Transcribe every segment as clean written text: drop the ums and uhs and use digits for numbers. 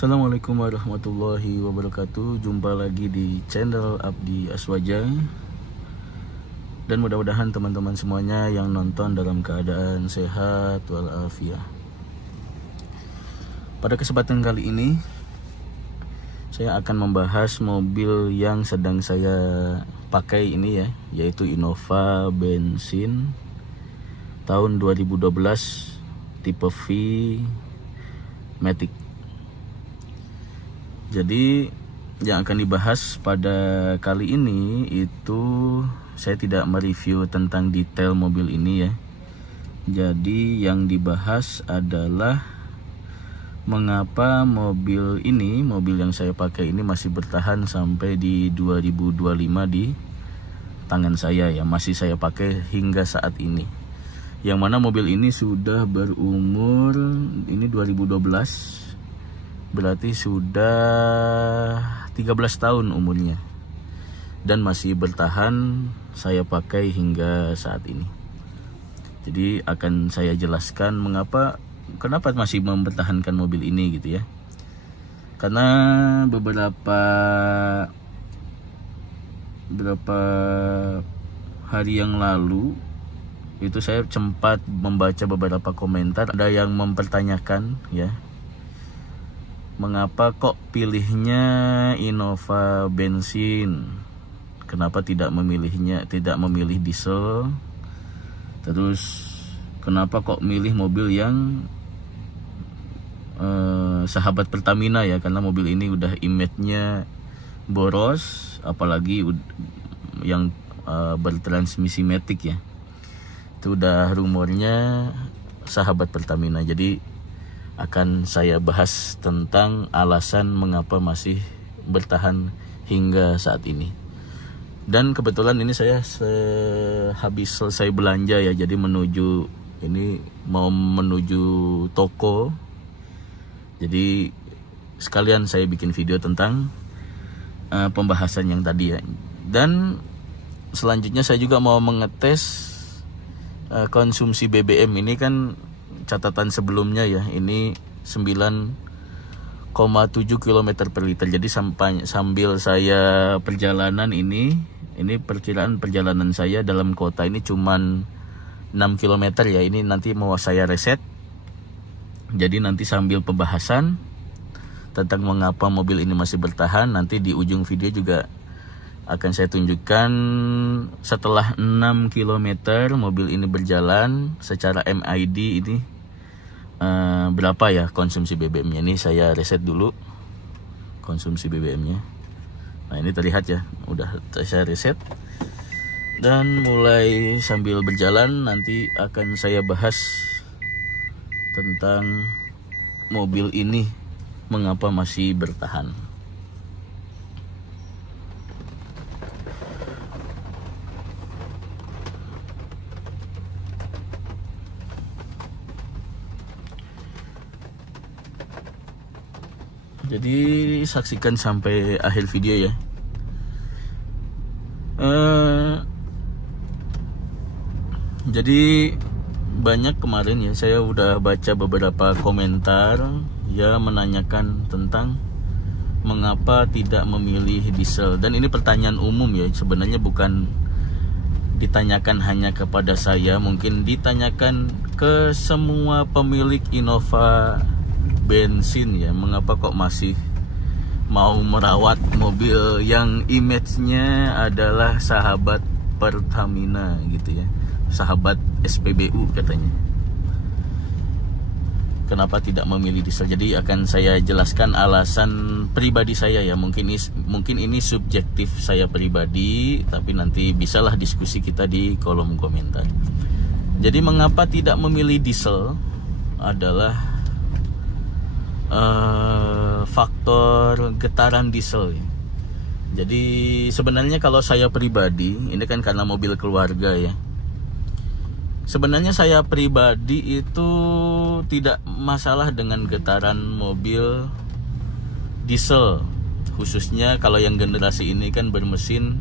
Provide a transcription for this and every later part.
Assalamualaikum warahmatullahi wabarakatuh. Jumpa lagi di channel Abdi Aswaja. Dan mudah-mudahan teman-teman semuanya yang nonton dalam keadaan sehat walafiat. Pada kesempatan kali ini saya akan membahas mobil yang sedang saya pakai ini ya, yaitu Innova bensin tahun 2012 tipe V Matic. Jadi yang akan dibahas pada kali ini itu saya tidak mereview tentang detail mobil ini ya. Jadi yang dibahas adalah mengapa mobil yang saya pakai ini masih bertahan sampai di 2025 di tangan saya ya, masih saya pakai hingga saat ini. Yang mana mobil ini sudah berumur, ini 2012, berarti sudah 13 tahun umurnya, dan masih bertahan saya pakai hingga saat ini. Jadi akan saya jelaskan kenapa masih mempertahankan mobil ini gitu ya. Karena beberapa hari yang lalu itu saya sempat membaca beberapa komentar, ada yang mempertanyakan ya, mengapa kok pilihnya Innova bensin? Kenapa tidak memilih diesel? Terus kenapa kok milih mobil yang sahabat Pertamina ya? Karena mobil ini udah image-nya boros, apalagi yang bertransmisi matic ya. Itu udah rumornya sahabat Pertamina. Jadi akan saya bahas tentang alasan mengapa masih bertahan hingga saat ini. Dan kebetulan ini saya habis selesai belanja ya, jadi mau menuju toko. Jadi sekalian saya bikin video tentang pembahasan yang tadi ya. Dan selanjutnya saya juga mau mengetes konsumsi BBM. Ini kan catatan sebelumnya ya, ini 9,7 km per liter. Jadi sambil saya perjalanan ini perkiraan perjalanan saya dalam kota ini cuman 6 km ya. Ini nanti mau saya reset. Jadi nanti sambil pembahasan tentang mengapa mobil ini masih bertahan, nanti di ujung video juga akan saya tunjukkan setelah 6 km mobil ini berjalan secara MID ini berapa ya konsumsi BBM-nya. Ini saya reset dulu konsumsi BBM-nya. Nah ini terlihat ya, udah saya reset. Dan mulai sambil berjalan nanti akan saya bahas tentang mobil ini mengapa masih bertahan. Jadi saksikan sampai akhir video ya. Jadi banyak kemarin ya, saya udah baca beberapa komentar ya menanyakan tentang mengapa tidak memilih diesel. Dan ini pertanyaan umum ya, sebenarnya bukan ditanyakan hanya kepada saya, mungkin ditanyakan ke semua pemilik Innova bensin ya, mengapa kok masih mau merawat mobil yang image-nya adalah sahabat Pertamina gitu ya, sahabat SPBU katanya. Kenapa tidak memilih diesel? Jadi akan saya jelaskan alasan pribadi saya ya, mungkin ini subjektif saya pribadi, tapi nanti bisalah diskusi kita di kolom komentar. Jadi mengapa tidak memilih diesel adalah faktor getaran diesel ya. Jadi sebenarnya kalau saya pribadi, ini kan karena mobil keluarga ya, sebenarnya saya pribadi itu tidak masalah dengan getaran mobil diesel, khususnya kalau yang generasi ini kan bermesin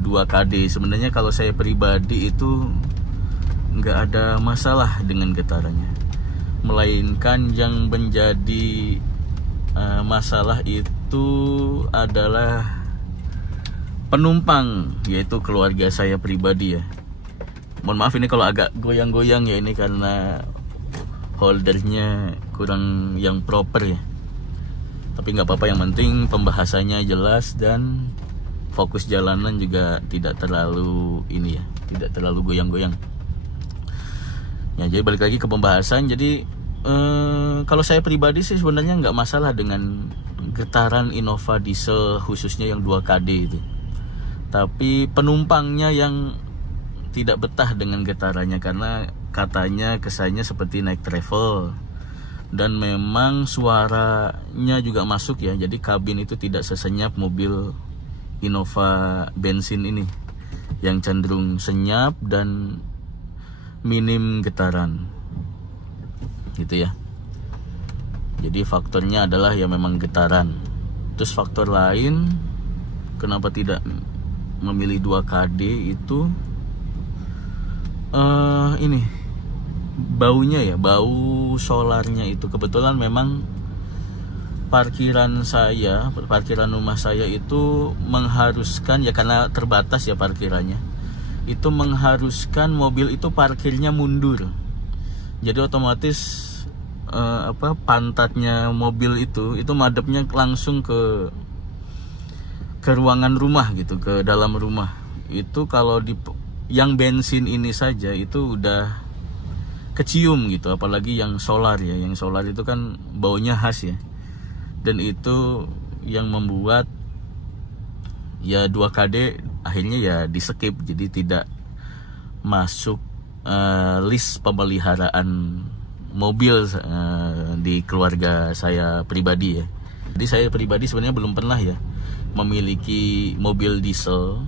2KD. Sebenarnya kalau saya pribadi itu nggak ada masalah dengan getarannya, melainkan yang menjadi masalah itu adalah penumpang, yaitu keluarga saya pribadi ya. Mohon maaf ini kalau agak goyang-goyang ya, ini karena holdernya kurang yang proper ya. Tapi nggak apa-apa, yang penting pembahasannya jelas dan fokus jalanan juga tidak terlalu ini ya, tidak terlalu goyang-goyang. Ya, jadi balik lagi ke pembahasan. Jadi kalau saya pribadi sih sebenarnya nggak masalah dengan getaran Innova diesel, khususnya yang 2KD itu. Tapi penumpangnya yang tidak betah dengan getarannya, karena katanya kesannya seperti naik travel. Dan memang suaranya juga masuk ya, jadi kabin itu tidak sesenyap mobil Innova bensin ini, yang cenderung senyap dan minim getaran gitu ya. Jadi faktornya adalah ya memang getaran. Terus faktor lain kenapa tidak memilih 2KD itu ini baunya ya, bau solarnya itu. Kebetulan memang parkiran rumah saya itu mengharuskan ya, karena terbatas ya parkirannya, itu mengharuskan mobil itu parkirnya mundur. Jadi otomatis pantatnya mobil itu madepnya langsung ke ruangan rumah gitu, ke dalam rumah. Itu kalau di yang bensin ini saja itu udah kecium gitu, apalagi yang solar ya. Yang solar itu kan baunya khas ya. Dan itu yang membuat ya 2KD akhirnya ya di skip, jadi tidak masuk list pemeliharaan mobil di keluarga saya pribadi ya. Jadi saya pribadi sebenarnya belum pernah ya memiliki mobil diesel,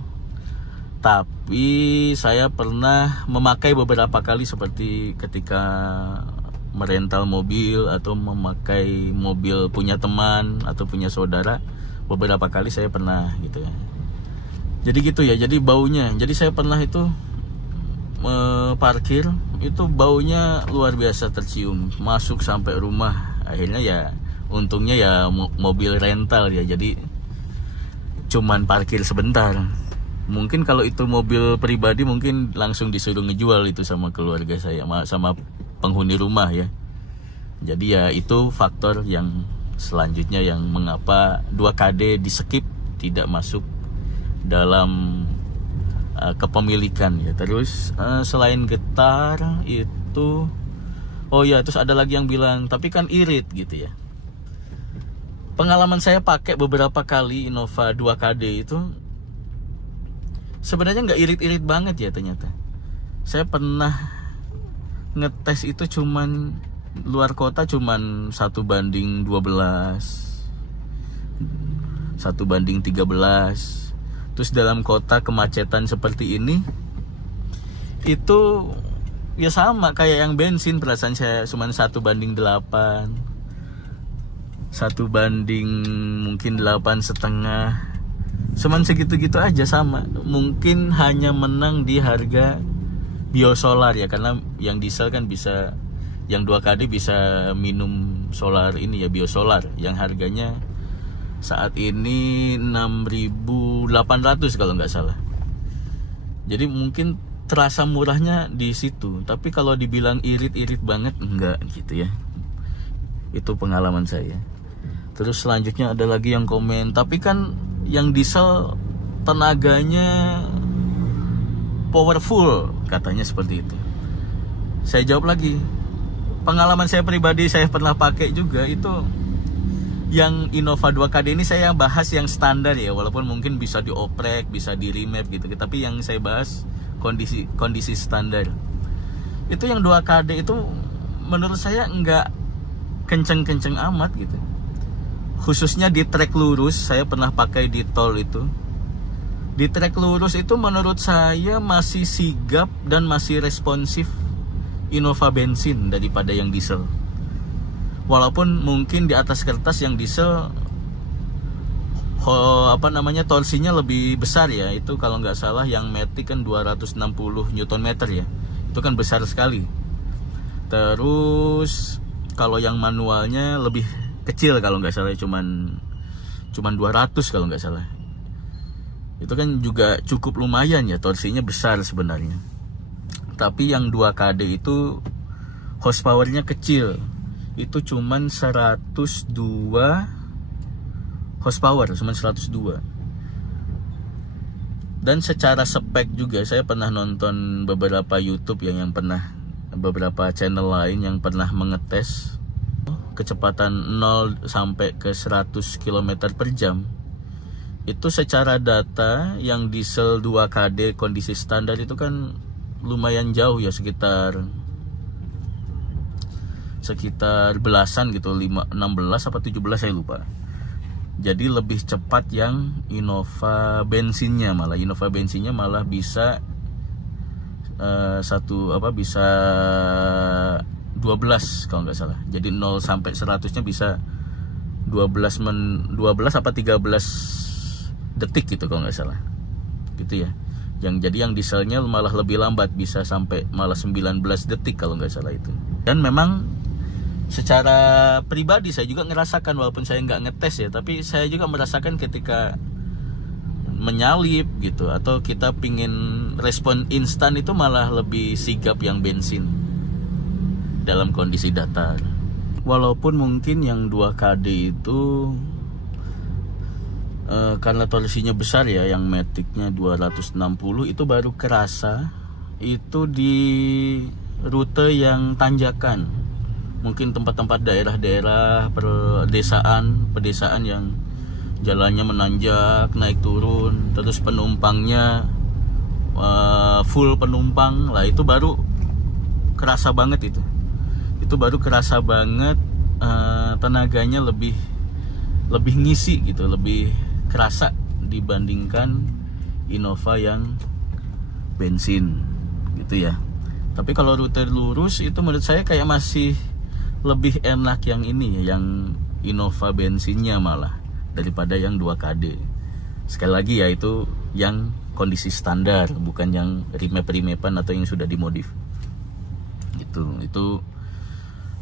tapi saya pernah memakai beberapa kali, seperti ketika merental mobil atau memakai mobil punya teman atau punya saudara. Beberapa kali saya pernah gitu ya. Jadi gitu ya, jadi baunya. Jadi saya pernah itu parkir, itu baunya luar biasa tercium, masuk sampai rumah. Akhirnya ya untungnya ya mobil rental ya, jadi cuman parkir sebentar. Mungkin kalau itu mobil pribadi mungkin langsung disuruh ngejual itu sama keluarga saya, sama penghuni rumah ya. Jadi ya itu faktor yang selanjutnya yang mengapa 2KD di skip, tidak masuk dalam kepemilikan ya. Terus selain getar itu, oh ya, terus ada lagi yang bilang tapi kan irit gitu ya. Pengalaman saya pakai beberapa kali Innova 2KD itu sebenarnya nggak irit-irit banget ya ternyata. Saya pernah ngetes itu cuman luar kota cuman 1:12, 1:13. Terus dalam kota kemacetan seperti ini itu ya sama kayak yang bensin, perasaan saya cuman 1:8, 1:8,5, cuman segitu-gitu aja, sama. Mungkin hanya menang di harga biosolar ya, karena yang diesel kan bisa, yang 2KD bisa minum solar ini ya, biosolar, yang harganya saat ini 6.800 kalau nggak salah. Jadi mungkin terasa murahnya di situ. Tapi kalau dibilang irit-irit banget enggak gitu ya. Itu pengalaman saya. Terus selanjutnya ada lagi yang komen, tapi kan yang diesel tenaganya powerful, katanya seperti itu. Saya jawab lagi, pengalaman saya pribadi, saya pernah pakai juga itu. Yang Innova 2KD ini saya bahas yang standar ya, walaupun mungkin bisa dioprek, bisa di remap gitu. Tapi yang saya bahas kondisi standar. Itu yang 2KD itu menurut saya enggak kenceng-kenceng amat gitu. Khususnya di trek lurus, saya pernah pakai di tol itu. Di trek lurus itu menurut saya masih sigap dan masih responsif Innova bensin daripada yang diesel. Walaupun mungkin di atas kertas yang diesel torsinya lebih besar ya. Itu kalau nggak salah yang Matic kan 260 Nm ya. Itu kan besar sekali. Terus kalau yang manualnya lebih kecil kalau nggak salah, cuman 200 kalau nggak salah. Itu kan juga cukup lumayan ya, torsinya besar sebenarnya. Tapi yang 2KD itu horsepowernya kecil, itu cuman 102 horsepower, cuman 102. Dan secara spek juga, saya pernah nonton beberapa YouTube yang pernah, beberapa channel lain yang pernah mengetes kecepatan 0 sampai ke 100 km per jam. Itu secara data yang diesel 2KD kondisi standar itu kan lumayan jauh ya, sekitar belasan gitu, 16 apa 17 saya lupa. Jadi lebih cepat yang Innova bensinnya malah. Innova bensinnya malah bisa bisa 12 kalau nggak salah. Jadi 0 sampai 100-nya bisa 12 apa 13 detik gitu kalau nggak salah. Gitu ya. Jadi yang dieselnya malah lebih lambat, bisa sampai malah 19 detik kalau nggak salah itu. Dan memang secara pribadi saya juga ngerasakan, walaupun saya nggak ngetes ya, tapi saya juga merasakan ketika menyalip gitu, atau kita pingin respon instan, itu malah lebih sigap yang bensin dalam kondisi datar. Walaupun mungkin yang 2KD itu karena torsinya besar ya, yang Matic-nya 260 itu baru kerasa itu di rute yang tanjakan. Mungkin tempat-tempat daerah-daerah pedesaan yang jalannya menanjak, naik turun, terus penumpangnya full penumpang lah, itu baru kerasa banget itu. Itu baru kerasa banget tenaganya lebih ngisi gitu, lebih kerasa dibandingkan Innova yang bensin gitu ya. Tapi kalau rute lurus itu menurut saya kayak masih lebih enak yang ini ya, yang Innova bensinnya malah, daripada yang 2KD. Sekali lagi ya, itu yang kondisi standar, bukan yang remap-remapan atau yang sudah dimodif. Itu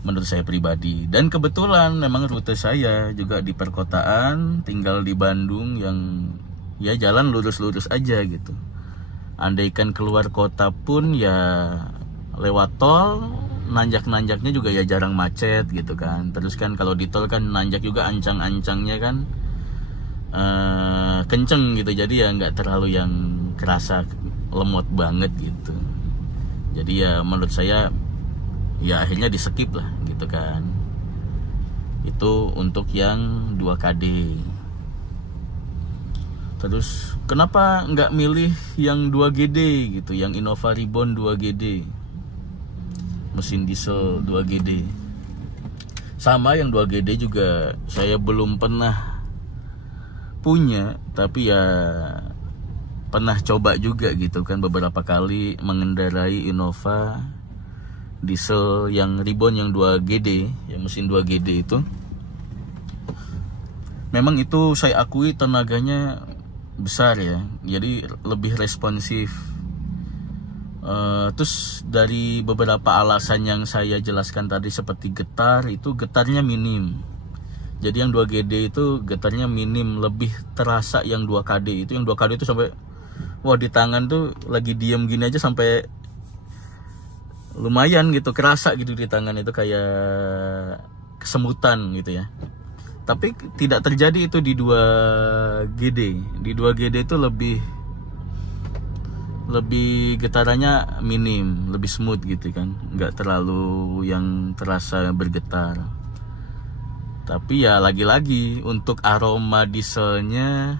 menurut saya pribadi. Dan kebetulan memang rute saya juga di perkotaan, tinggal di Bandung yang ya jalan lurus-lurus aja gitu. Andaikan keluar kota pun ya lewat tol, nanjak-nanjaknya juga ya jarang macet gitu kan. Terus kan kalau di tol kan nanjak juga ancang-ancangnya kan kenceng gitu, jadi ya nggak terlalu yang kerasa lemot banget gitu. Jadi ya menurut saya ya akhirnya di skip lah gitu kan. Itu untuk yang 2KD. Terus kenapa nggak milih yang 2GD gitu, yang Innova Reborn 2GD, mesin diesel 2GD? Sama yang 2GD juga saya belum pernah punya, tapi ya pernah coba juga gitu kan, beberapa kali mengendarai Innova diesel yang Reborn yang 2GD, yang mesin 2GD itu. Memang itu saya akui tenaganya besar ya, jadi lebih responsif. Terus dari beberapa alasan yang saya jelaskan tadi, seperti getar, itu getarnya minim. Jadi yang 2GD itu getarnya minim, lebih terasa yang 2KD itu. Yang 2KD itu sampai wah, di tangan tuh lagi diem gini aja sampai lumayan gitu, kerasa gitu di tangan itu, kayak kesemutan gitu ya. Tapi tidak terjadi itu di 2GD. Di 2GD itu lebih getarannya minim, lebih smooth gitu kan, nggak terlalu yang terasa bergetar. Tapi ya lagi-lagi untuk aroma dieselnya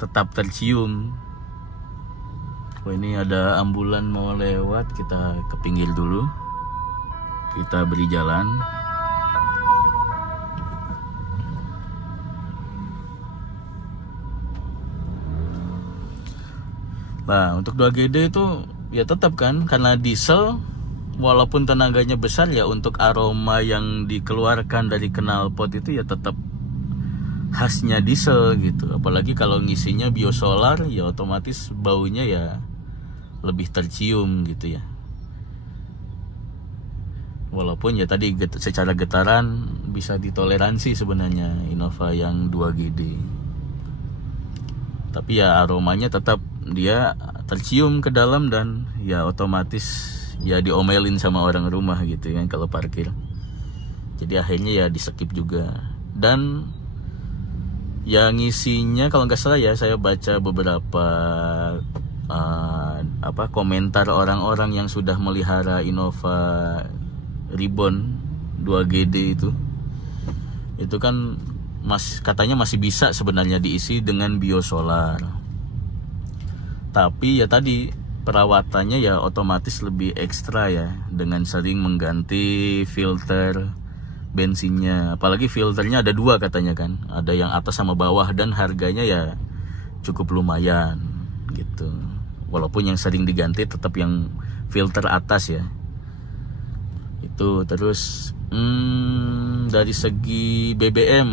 tetap tercium. Oh, ini ada ambulan mau lewat, kita ke pinggir dulu, kita beri jalan. Nah, untuk 2GD itu ya tetap kan, karena diesel, walaupun tenaganya besar ya, untuk aroma yang dikeluarkan dari knalpot itu ya tetap khasnya diesel gitu. Apalagi kalau ngisinya biosolar, ya otomatis baunya ya lebih tercium gitu ya. Walaupun ya tadi secara getaran bisa ditoleransi sebenarnya Innova yang 2GD. Tapi ya aromanya tetap dia tercium ke dalam dan ya otomatis ya diomelin sama orang rumah gitu kan kalau parkir. Jadi akhirnya ya di skip juga. Dan yang ngisinya kalau nggak salah ya, saya baca beberapa komentar orang-orang yang sudah melihara Innova Ribbon 2GD itu kan katanya masih bisa sebenarnya diisi dengan biosolar. Tapi ya tadi perawatannya ya otomatis lebih ekstra ya, dengan sering mengganti filter bensinnya. Apalagi filternya ada 2 katanya kan, ada yang atas sama bawah, dan harganya ya cukup lumayan gitu. Walaupun yang sering diganti tetap yang filter atas ya. Itu terus dari segi BBM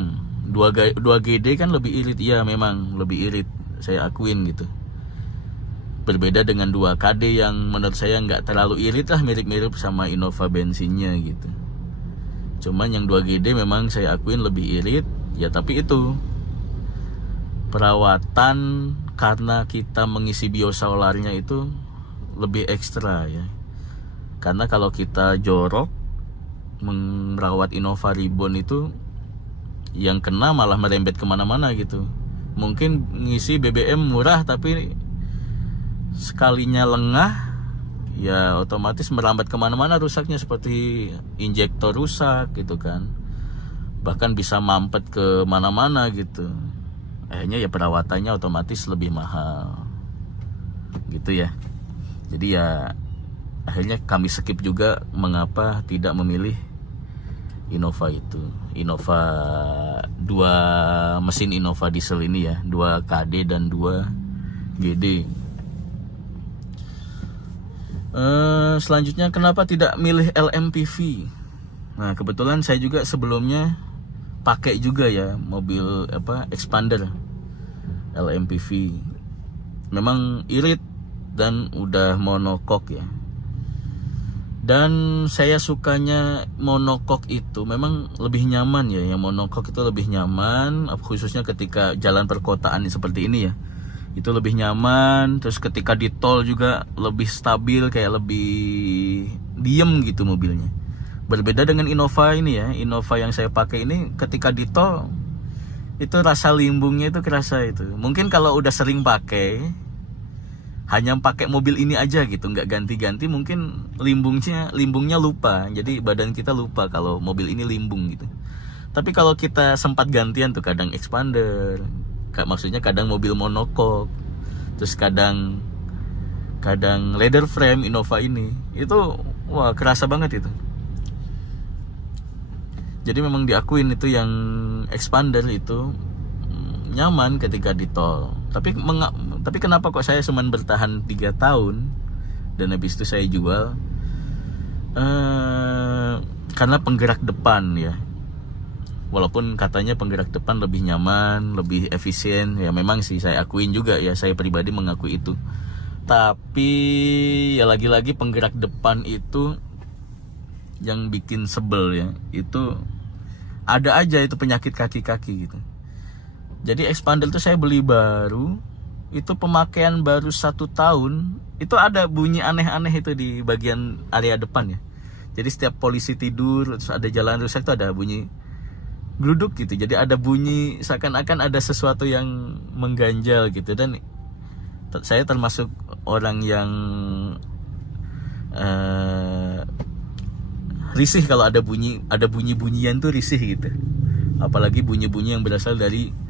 2GD kan lebih irit. Ya memang lebih irit, saya akuin gitu. Berbeda dengan 2KD yang menurut saya nggak terlalu irit lah, mirip-mirip sama Innova bensinnya gitu. Cuman yang 2GD memang saya akuin lebih irit. Ya tapi itu perawatan karena kita mengisi biosolarnya itu lebih ekstra ya. Karena kalau kita jorok merawat Innova Ribbon itu, yang kena malah merembet kemana-mana gitu. Mungkin ngisi BBM murah tapi sekalinya lengah ya otomatis merambat kemana-mana rusaknya, seperti injektor rusak gitu kan, bahkan bisa mampet ke mana-mana gitu. Akhirnya ya perawatannya otomatis lebih mahal gitu ya. Jadi ya akhirnya kami skip juga mengapa tidak memilih Innova itu. Innova 2 mesin Innova diesel ini ya, 2KD dan 2GD. Selanjutnya kenapa tidak milih LMPV? Nah kebetulan saya juga sebelumnya pakai juga ya mobil expander LMPV. Memang irit dan udah monokok ya. Dan saya sukanya monokok itu memang lebih nyaman ya. Yang monokok itu lebih nyaman, khususnya ketika jalan perkotaan seperti ini ya. Itu lebih nyaman. Terus ketika di tol juga lebih stabil, kayak lebih diem gitu mobilnya. Berbeda dengan Innova ini ya. Innova yang saya pakai ini ketika di tol itu rasa limbungnya itu kerasa itu. Mungkin kalau udah sering pakai, hanya pakai mobil ini aja gitu, nggak ganti-ganti, mungkin limbungnya lupa. Jadi badan kita lupa kalau mobil ini limbung gitu. Tapi kalau kita sempat gantian tuh, kadang expander, maksudnya kadang mobil monokok, terus kadang leather frame Innova ini, itu wah kerasa banget itu. Jadi memang diakuin itu yang expander itu nyaman ketika di tol. Tapi kenapa kok saya cuma bertahan 3 tahun dan habis itu saya jual? Karena penggerak depan ya. Walaupun katanya penggerak depan lebih nyaman, lebih efisien, ya memang sih saya akuin juga ya, saya pribadi mengakui itu. Tapi ya lagi-lagi penggerak depan itu yang bikin sebel ya. Itu ada aja itu penyakit kaki-kaki gitu. Jadi expander itu saya beli baru, itu pemakaian baru 1 tahun, itu ada bunyi aneh-aneh itu di bagian area depan ya. Jadi setiap polisi tidur, terus ada jalan rusak itu ada bunyi gluduk gitu. Jadi ada bunyi seakan-akan ada sesuatu yang mengganjal gitu. Dan saya termasuk orang yang risih kalau ada bunyi-bunyian tuh risih gitu. Apalagi bunyi-bunyi yang berasal dari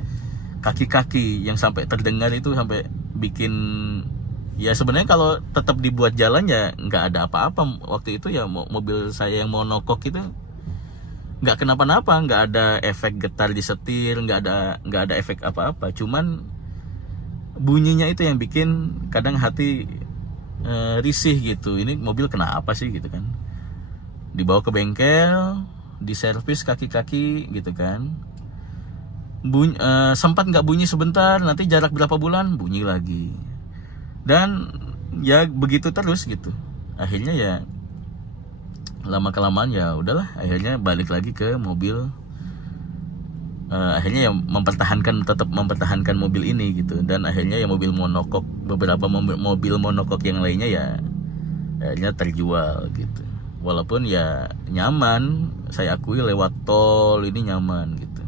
kaki-kaki yang sampai terdengar itu sampai bikin ya, sebenarnya kalau tetap dibuat jalan ya nggak ada apa-apa. Waktu itu ya mobil saya yang monokok itu nggak kenapa-napa, nggak ada efek getar di setir, nggak ada efek apa-apa. Cuman bunyinya itu yang bikin kadang hati risih gitu. Ini mobil kenapa sih gitu kan? Dibawa ke bengkel, diservis kaki-kaki gitu kan. Sempat nggak bunyi sebentar, nanti jarak berapa bulan bunyi lagi, dan ya begitu terus gitu. Akhirnya ya lama kelamaan ya udahlah, akhirnya balik lagi ke mobil. Akhirnya ya tetap mempertahankan mobil ini gitu. Dan akhirnya ya mobil monokok, beberapa mobil monokok yang lainnya ya akhirnya terjual gitu. Walaupun ya nyaman, saya akui lewat tol ini nyaman gitu.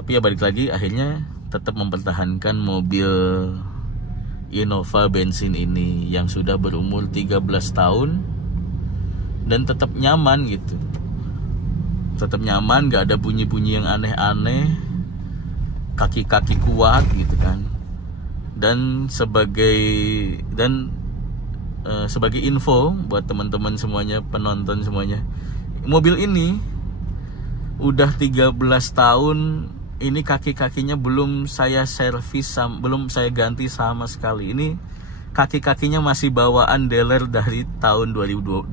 Tapi ya balik lagi, akhirnya tetap mempertahankan mobil Innova bensin ini yang sudah berumur 13 tahun dan tetap nyaman gitu. Tetap nyaman, gak ada bunyi-bunyi yang aneh-aneh, kaki-kaki kuat gitu kan. Dan sebagai info buat teman-teman semuanya, penonton semuanya, mobil ini udah 13 tahun ini kaki-kakinya belum saya servis, belum saya ganti sama sekali. Ini kaki-kakinya masih bawaan dealer dari tahun 2012.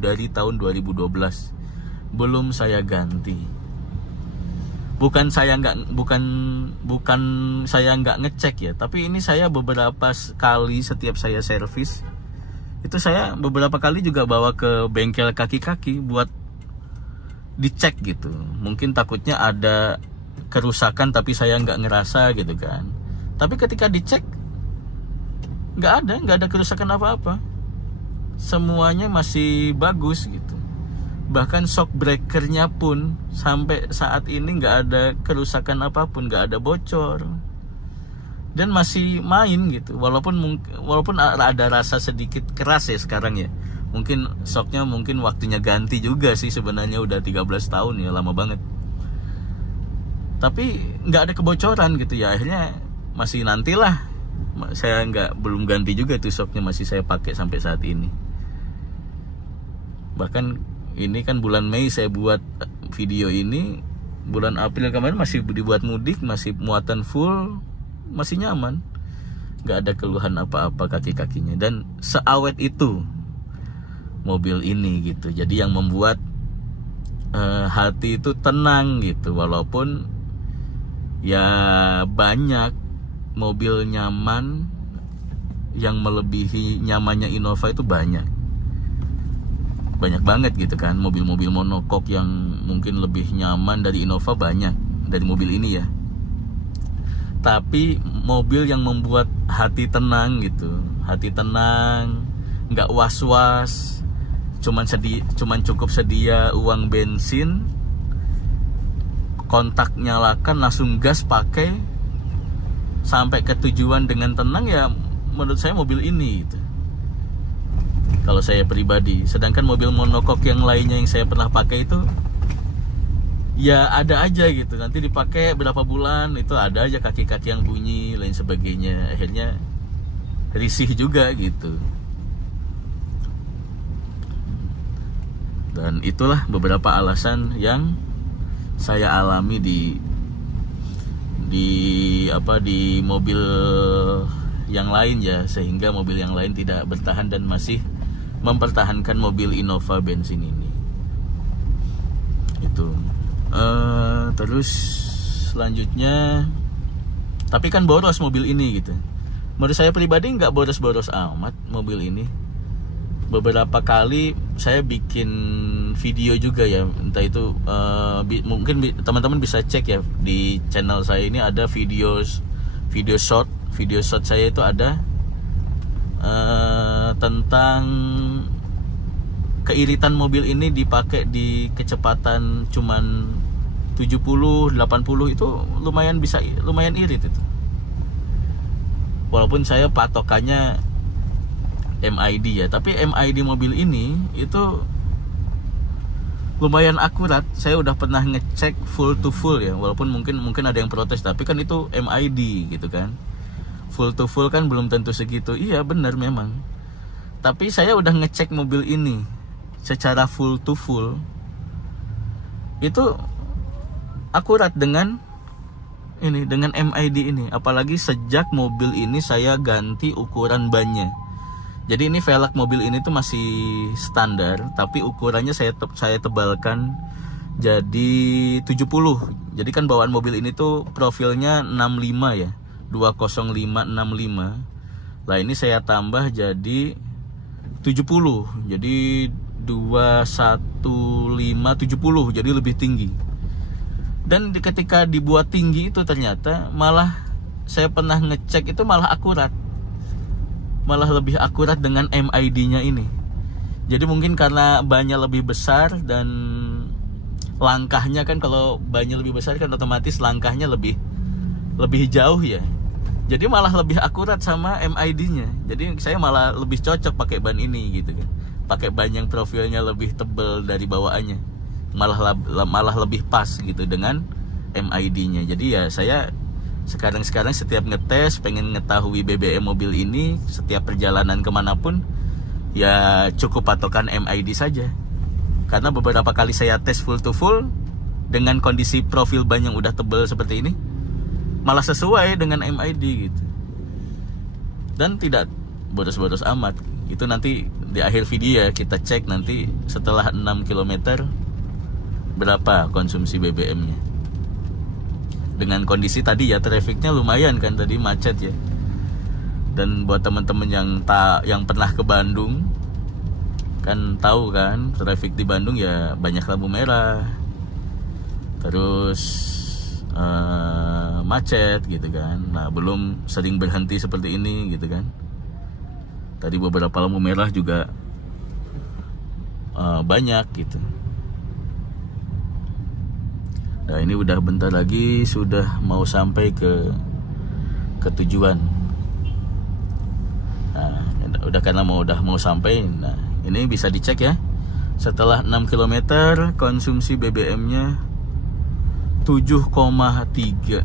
Belum saya ganti. Bukan saya nggak ngecek ya, tapi ini saya beberapa kali setiap saya servis itu saya beberapa kali juga bawa ke bengkel kaki-kaki buat dicek gitu. Mungkin takutnya ada kerusakan tapi saya nggak ngerasa gitu kan. Tapi ketika dicek nggak ada kerusakan apa-apa. Semuanya masih bagus gitu. Bahkan shock breakernya pun sampai saat ini nggak ada kerusakan apapun, nggak ada bocor, dan masih main gitu. Walaupun ada rasa sedikit keras ya sekarang ya. Mungkin shocknya waktunya ganti juga sih sebenarnya, udah 13 tahun ya, lama banget. Tapi nggak ada kebocoran gitu ya. Akhirnya masih nantilah. Saya belum ganti juga tuh shocknya, masih saya pakai sampai saat ini. Bahkan ini kan bulan Mei saya buat video ini, bulan April kemarin masih dibuat mudik, masih muatan full, masih nyaman, nggak ada keluhan apa-apa kaki-kakinya, dan seawet itu mobil ini gitu. Jadi yang membuat hati itu tenang gitu, walaupun ya banyak mobil nyaman yang melebihi nyamannya Innova itu banyak banget gitu kan. Mobil-mobil monokok yang mungkin lebih nyaman dari Innova banyak, dari mobil ini ya. Tapi mobil yang membuat hati tenang gitu, hati tenang, nggak was-was, cuman cukup sedia uang bensin, kontak nyalakan, langsung gas pakai sampai ke tujuan dengan tenang, ya menurut saya mobil ini gitu. Kalau saya pribadi. Sedangkan mobil monokok yang lainnya yang saya pernah pakai itu ya ada aja gitu, nanti dipakai berapa bulan itu ada aja kaki-kaki yang bunyi lain sebagainya. Akhirnya risih juga gitu. Dan itulah beberapa alasan yang saya alami di mobil yang lain ya, sehingga mobil yang lain tidak bertahan dan masih mempertahankan mobil Innova bensin ini. Itu terus selanjutnya, tapi kan boros mobil ini gitu. Menurut saya pribadi nggak boros-boros amat mobil ini. Beberapa kali saya bikin video juga ya, entah itu mungkin teman-teman bisa cek ya di channel saya ini, ada video short saya itu ada tentang keiritan mobil ini dipakai di kecepatan cuman 70-80 itu lumayan irit itu. Walaupun saya patokannya MID ya, tapi MID mobil ini itu lumayan akurat. Saya udah pernah ngecek full to full ya, walaupun mungkin ada yang protes, tapi kan itu MID gitu kan. Full to full kan belum tentu segitu. Iya benar memang. Tapi saya udah ngecek mobil ini secara full to full, itu akurat dengan MID ini. Apalagi sejak mobil ini saya ganti ukuran bannya. Jadi ini velg mobil ini tuh masih standar, tapi ukurannya saya tebalkan jadi 70. Jadi kan bawaan mobil ini tuh profilnya 65 ya, 20565. Lah ini saya tambah jadi 70. Jadi 21570, jadi lebih tinggi. Dan ketika dibuat tinggi itu ternyata malah saya pernah ngecek itu malah akurat. Malah lebih akurat dengan MID-nya ini. Jadi mungkin karena bannya lebih besar dan langkahnya kan, kalau bannya lebih besar kan otomatis langkahnya lebih jauh ya. Jadi malah lebih akurat sama MID-nya. Jadi saya malah lebih cocok pakai ban ini gitu kan. Pakai ban yang profilnya lebih tebal dari bawaannya. Malah lebih pas gitu dengan MID-nya. Jadi ya saya sekarang setiap ngetes, pengen ngetahui BBM mobil ini, setiap perjalanan kemanapun ya cukup patokan MID saja. Karena beberapa kali saya tes full to full dengan kondisi profil ban yang udah tebal seperti ini, malah sesuai dengan MID gitu. Dan tidak boros-boros amat. Itu nanti di akhir video ya, kita cek nanti setelah 6 km berapa konsumsi BBM-nya. Dengan kondisi tadi ya, trafiknya lumayan kan, tadi macet ya. Dan buat teman-teman yang pernah ke Bandung kan tahu kan, trafik di Bandung ya banyak lampu merah, terus macet gitu kan. Nah, belum sering berhenti seperti ini gitu kan. Tadi beberapa lampu merah juga banyak gitu. Nah, ini udah bentar lagi sudah mau sampai ke tujuan. Nah, udah mau sampai. Nah, ini bisa dicek ya. Setelah 6 km konsumsi BBM-nya 7,3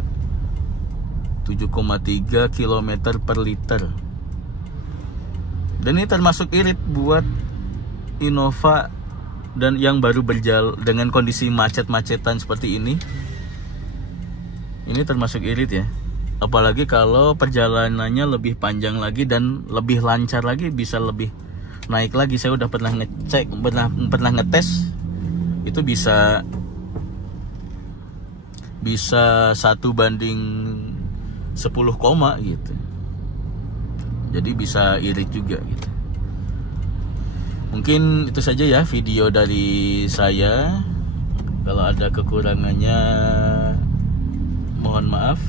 km per liter. Dan ini termasuk irit buat Innova dan yang baru berjalan dengan kondisi macet-macetan seperti ini. Ini termasuk irit ya. Apalagi kalau perjalanannya lebih panjang lagi dan lebih lancar lagi, bisa lebih naik lagi. Saya udah pernah ngecek, pernah ngetes, itu bisa 1:10, gitu. Jadi bisa irit juga gitu. Mungkin itu saja ya video dari saya. Kalau ada kekurangannya mohon maaf.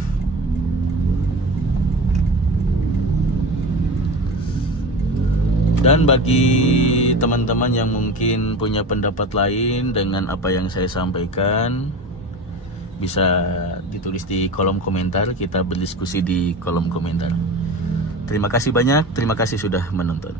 Dan bagi teman-teman yang mungkin punya pendapat lain dengan apa yang saya sampaikan, bisa ditulis di kolom komentar. Kita berdiskusi di kolom komentar. Terima kasih banyak, terima kasih sudah menonton.